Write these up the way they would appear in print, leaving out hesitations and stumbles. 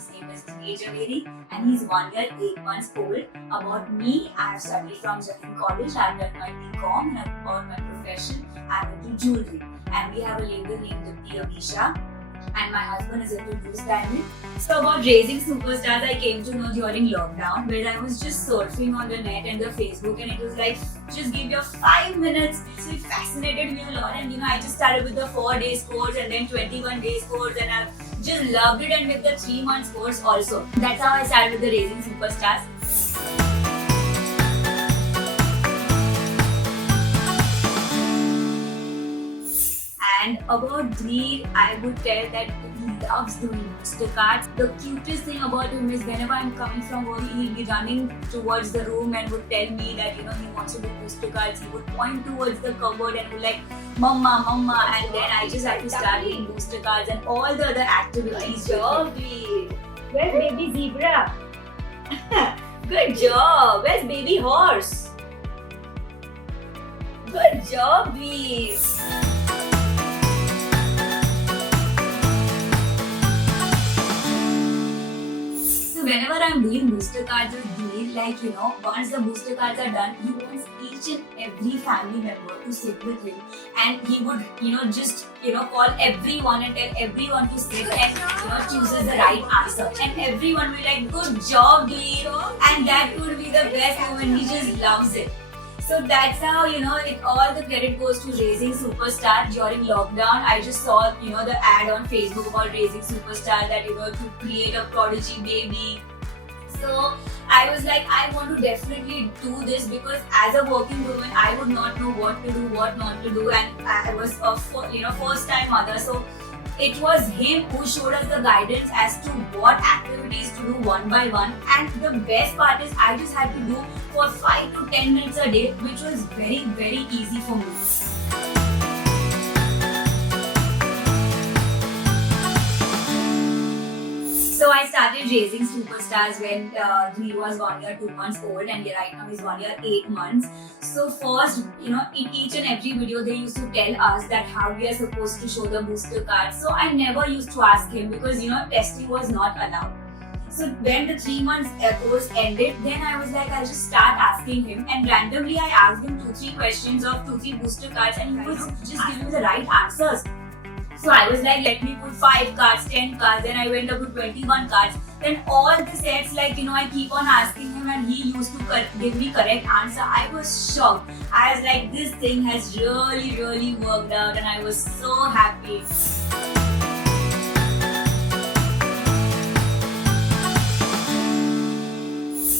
His name is Dinesh Javeri, and he's 1 year 8 months old. About me, I have studied from Jain College. I've done my BCom, and about my profession, I'm into jewelry. And we have a label named Dipti Abhisha, and my husband is into loose diamond. So about raising superstars, I came to know during lockdown, where I was just surfing on the net and the Facebook, and it was like, just give your 5 minutes. So it fascinated me a lot, and I just started with the 4 days course and then 21 days course, and I've just loved it, and with the 3 months course also. That's how I started with the Raising Superstars. And about Dhir, I would tell that he loves doing booster cards. The cutest thing about him is whenever I'm coming from work, he'll be running towards the room and would tell me that he wants to do booster cards. He would point towards the cupboard and would like, Mama, Mama, and then I just had to start doing booster cards and all the other activities. Good job, Dhir. Where's baby zebra? Good job. Where's baby horse? Good job, Dhir. Whenever I'm doing booster cards with Dhir, once the booster cards are done, he wants each and every family member to sit with him, and he would, just, call everyone and tell everyone to sit and, chooses the right answer. And everyone will be like, good job, Dhir. And that would be the best moment. He just loves it. So that's how, all the credit goes to Raising Superstar. During lockdown, I just saw, the ad on Facebook about Raising Superstar that, to create a prodigy baby. So I was like, I want to definitely do this, because as a working woman, I would not know what to do, what not to do, and I was a first time mother. So it was him who showed us the guidance as to what activities to do one by one. And the best part is I just had to do for 5 to 10 minutes a day, which was very, very easy for me. So I started Raising Superstars when he was 1 year 2 months old, and right now he's 1 year 8 months. So first, in each and every video they used to tell us that how we are supposed to show the booster cards. So I never used to ask him, because testing was not allowed. So when the 3 months course ended, then I was like, I'll just start asking him, and randomly I asked him 2-3 questions of 2-3 booster cards, and he was just giving me the right answers. So I was like, let me put 5 cards, 10 cards, then I went up to 21 cards. Then all the sets, I keep on asking him, and he used to give me correct answer. I was shocked. I was like, this thing has really, really worked out, and I was so happy.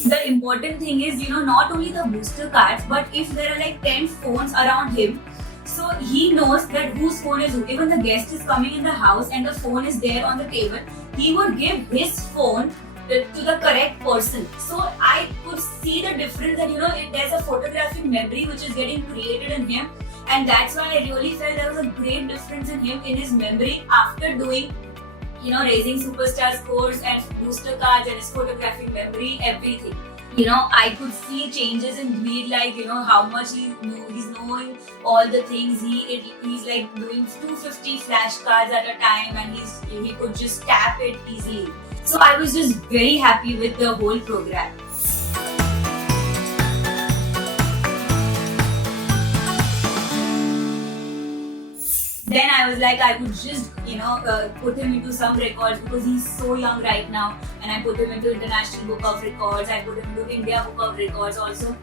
The important thing is, not only the booster cards, but if there are 10 phones around him, so he knows that whose phone is who. Even the guest is coming in the house and the phone is there on the table, he would give his phone to the correct person. So I could see the difference that there's a photographic memory which is getting created in him, and that's why I really felt there was a great difference in him, in his memory, after doing Raising Superstars course and booster cards and his photographic memory, everything. I could see changes in Dhir, how much he's knowing all the things. He's doing 250 flashcards at a time, and he could just tap it easily. So I was just very happy with the whole program. Then I was like, I could just, put him into some records, because he's so young right now. And I put him into International Book of Records. I put him into India Book of Records, also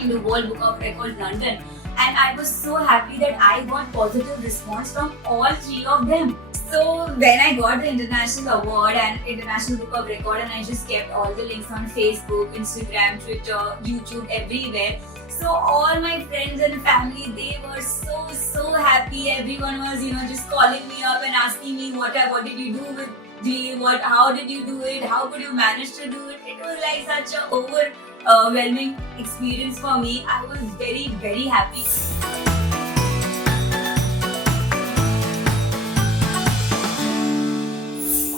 into World Book of Records, London. And I was so happy that I got positive response from all 3 of them. So when I got the International Award and International Book of Record, and I just kept all the links on Facebook, Instagram, Twitter, YouTube, everywhere. So all my friends and family, they were so happy. Everyone was, just calling me up and asking me, what did you do with Dhir? How did you do it? How could you manage to do it? It was like such an overwhelming experience for me. I was very, very happy.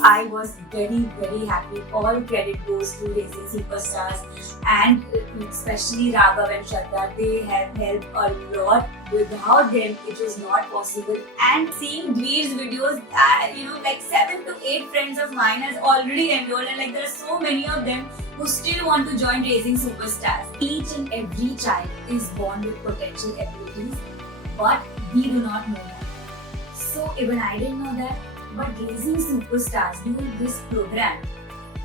I was very happy. All credit goes to Raising Superstars, and especially Raghav and Shraddha. They have helped a lot. Without them, it was not possible. And seeing Dveer's videos, like 7 to 8 friends of mine has already enrolled, and like there are so many of them who still want to join Raising Superstars. Each and every child is born with potential abilities, but we do not know that. So even I didn't know that. But Raising Superstars, during this program,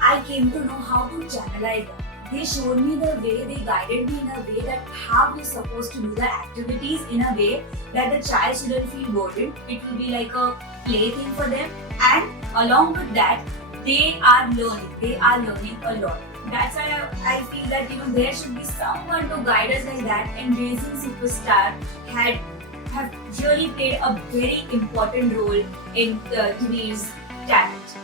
I came to know how to channelize them. They showed me the way, they guided me in a way that how you're supposed to do the activities in a way that the child shouldn't feel burdened. It will be like a plaything for them, and along with that, they are learning. They are learning a lot. That's why I feel that there should be someone to guide us like that. And Raising Superstar have really played a very important role in today's talent.